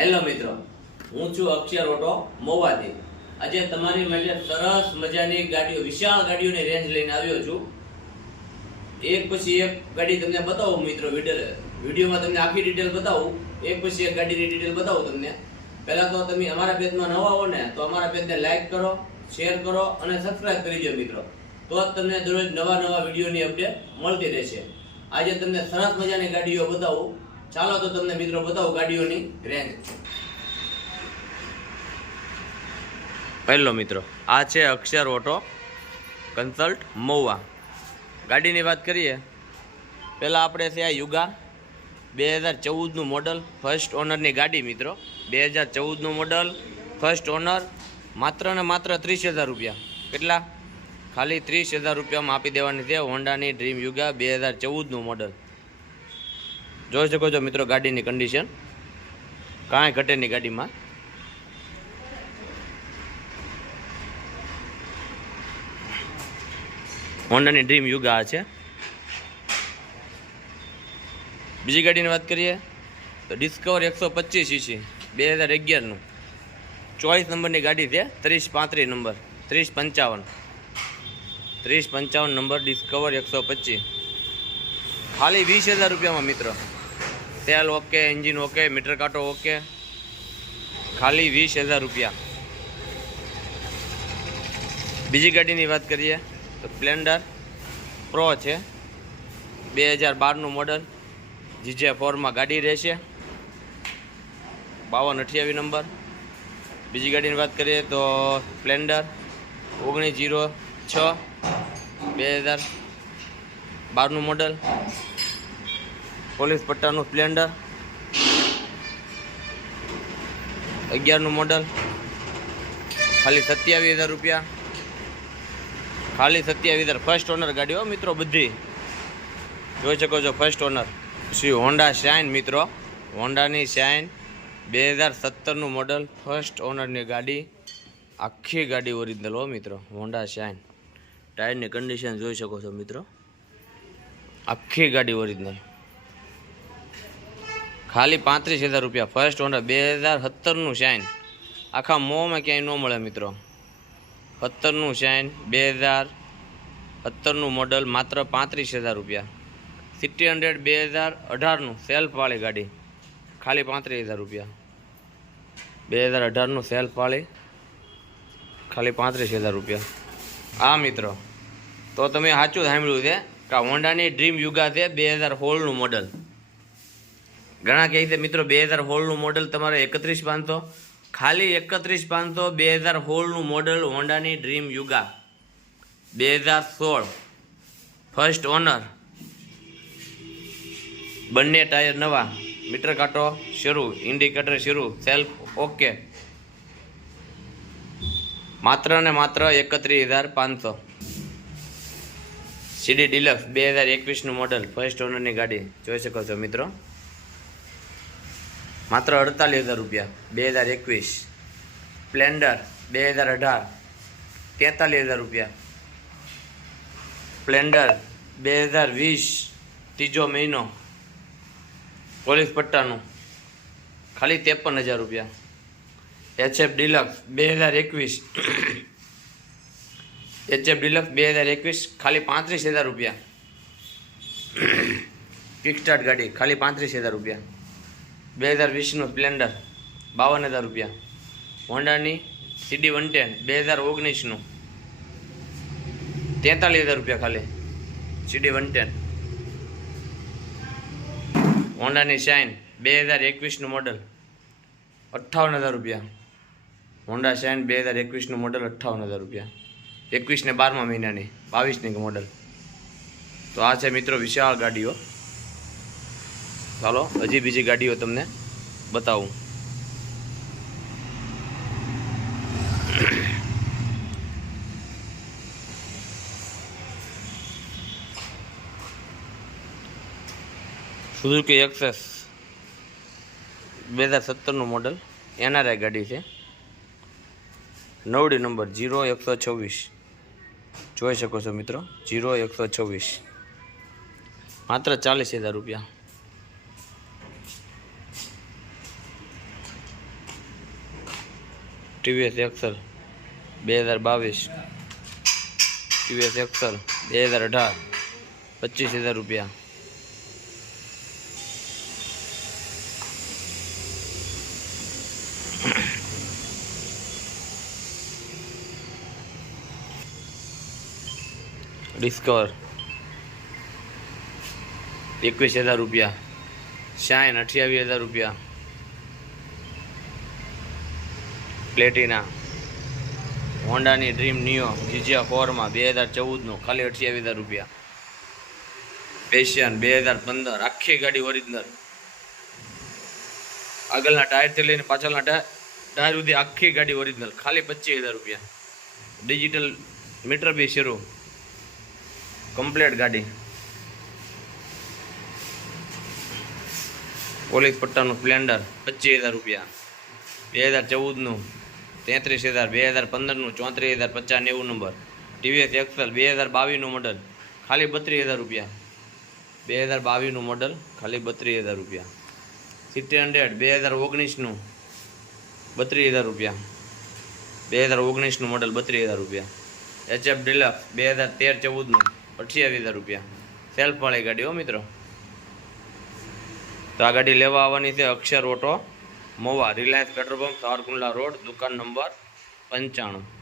Hello મિત્રો, હું છું અક્ષર ઓટો મોવાથી। આજે તમારી માટે સરસ મજાની ગાડીઓ, વિશાળ ગાડીઓની રેન્જ લઈને આવ્યો છું। એક પછી એક ગાડી તમને બતાવું મિત્રો, વિડીયોમાં તમને આખી ડિટેલ બતાવું, એક પછી એક ગાડીની ડિટેલ બતાવું તમને। પહેલા તો તમે અમારા પેજમાં નવા હો ને તો અમારા પેજને લાઈક કરો, શેર કરો અને સબસ્ક્રાઇબ કરી દો મિત્રો, તો જ તમને દરરોજ નવા વિડીયોની અપડેટ મળતી રહેશે। આજે તમને સરસ મજાની ગાડીઓ બતાવું, ચાલો તો તમને મિત્રો બતાવું ગાડીઓની રેન્જ। પહેલો મિત્રો, આ છે અક્ષર ઓટો કન્સલ્ટ મહુવા। ગાડીની વાત કરીએ, પહેલાં આપણે છે આ યુગા 2014નું મોડલ, ફર્સ્ટ ઓનરની ગાડી મિત્રો। 2014નું મોડલ, ફર્સ્ટ ઓનર, માત્ર ને માત્ર 30,000 રૂપિયા। કેટલા? ખાલી 30,000 રૂપિયામાં આપી દેવાની છે હોન્ડાની ડ્રીમ યુગા 2014નું મોડલ। જોઈ શકો છો મિત્રો ગાડીની કન્ડિશન, કાંઈ ઘટે નહીં ગાડીમાં। હોન્ડાની ડ્રીમ યુગા છે। બીજી ગાડીની વાત કરીએ તો ડિસ્કવર 125 સીસી 2011નું 24 નંબરની ગાડી છે। 3035 નંબર, 3055 નંબર ડિસ્કવર 125, ખાલી 20,000 રૂપિયામાં મિત્રો। તેલ ઓકે, એન્જિન ઓકે, મીટર કાંટો ઓકે, ખાલી 20,000 રૂપિયા। બીજી ગાડીની વાત કરીએ તો સ્પ્લેન્ડર પ્રો છે, 2012નું મોડલ, GJ4માં ગાડી રહેશે, 5228 નંબર। બીજી ગાડીની વાત કરીએ તો સ્પ્લેન્ડર 1906 2012નું મોડલ, પોલીસ પટ્ટાનું સ્પ્લેન્ડર, 11નું મોડલ, ખાલી 27,000 રૂપિયા। ખાલી 27,000 ફર્સ્ટ ઓનર ગાડીઓ મિત્રો બધી, જોઈ શકો છો ફર્સ્ટ ઓનર। પછી હોન્ડા શાઇન મિત્રો, હોન્ડાની શાઇન 2017નું મોડલ, ફર્સ્ટ ઓનરની ગાડી, આખી ગાડી ઓરિજિનલ હો મિત્રો। હોન્ડા શાઇન, ટાયરની કન્ડિશન જોઈ શકો છો મિત્રો, આખી ગાડી ઓરિજિનલ, ખાલી 35,000 રૂપિયા ફર્સ્ટ ઓનર। 2017નું શાઇન, આખા મોંમાં ક્યાંય ન મળે મિત્રો। 17નું શાઇન 2017નું મોડલ, માત્ર 35,000 રૂપિયા। સિટી 100 2018નું સેલ્ફવાળી ગાડી, ખાલી 35,000 રૂપિયા। 2018નું સેલ્ફવાળી, ખાલી 35,000 રૂપિયા। હા મિત્રો, તો તમે સાચું સાંભળ્યું છે કે હોન્ડાની ડ્રીમ યુગા છે 2016નું મોડલ। ઘણા કહે છે મિત્રો 2016નું મોડલ તમારે 31,500, ખાલી 31,500 2016નું મોડલ હોન્ડાની ડ્રીમ યુગા 2016, ફર્સ્ટ ઓનર, બંને ટાયર નવા, મીટર કાંટો શરૂ, ઇન્ડિકેટર શરૂ, સેલ્ફ ઓકે, માત્ર ને માત્ર 31,500। સીડી ડિલક્સ 2021નું મોડલ, ફર્સ્ટ ઓનરની ગાડી, જોઈ શકો છો મિત્રો, માત્ર 48,000 રૂપિયા 2021। સ્પ્લેન્ડર 2018 43,000 રૂપિયા। સ્પ્લેન્ડર 2020 ત્રીજો મહિનો, પોલીસ પટ્ટાનું, ખાલી 53,000 રૂપિયા। HF ડિલક્સ 2021 HF ડિલક્સ 2021, ખાલી 35,000 રૂપિયા। કિક સ્ટાર્ટ ગાડી, ખાલી 35,000 રૂપિયા। 2020નું સ્પ્લેન્ડર 52,000 રૂપિયા। હોન્ડાની CD 110 2019નું 43,000 રૂપિયા ખાલી, CD 110। હોન્ડાની શાઇન 2021નું મોડલ, 58,000 રૂપિયા। હોન્ડા શાઇન 2021નું મોડલ, 58,000 રૂપિયા। 21 ને 12મા મહિનાની, 22ની મોડલ। તો આ છે મિત્રો વિશાળ ગાડીઓ। ચાલો હજી બીજી ગાડીઓ તમને બતાવું। સુઝુકી એક્સેસ 2017નું મોડલ, NRI ગાડી છે, 9D નંબર, 0126, જોઈ શકો છો મિત્રો, 0126, માત્ર 40,000 રૂપિયા। ટીવીએસ એક્સલ 2022, ટીવીએસ એક્સલ 2018, 25,000 રૂપિયા. ડિસ્કવર 21,000 રૂપિયા. શાઇન 28,000 રૂપિયા. પ્લેટિના હોન્ડાની ડ્રીમ નિયો જીજીઆ 4માં 2014નું ખાલી 28,000 રૂપિયા. પેશિયન 2015 આખી ગાડી ઓરિજિનલ, આગળના ટાયરથી લઈને પાછળના ટાયર સુધી આખી ગાડી ઓરિજિનલ ખાલી 25,000 રૂપિયા. ડિજિટલ મીટર બી શરૂ કમ્પ્લેટ ગાડી. પોલીસ પટ્ટાનું સ્પ્લેન્ડર 25,000 રૂપિયા. 2014નું 33,000, 2015નું 34,000, 50, 90 નંબર. ટીવીએસ એક્સલ 2022નું મોડલ ખાલી 32,000 રૂપિયા. 2022નું મોડલ ખાલી 32,000 રૂપિયા. સિટી 100 2019નું 32,000 રૂપિયા. 2019નું મોડલ 32,000 રૂપિયા. HF ડિલક્સ 2013-14નું 28,000 રૂપિયા. સેલ્ફવાળી ગાડી હો મિત્રો. તો આ ગાડી લેવા આવવાની છે Akshar auto Mowa, Reliance petrol pump, Savarkundla road, દુકાન નંબર 95.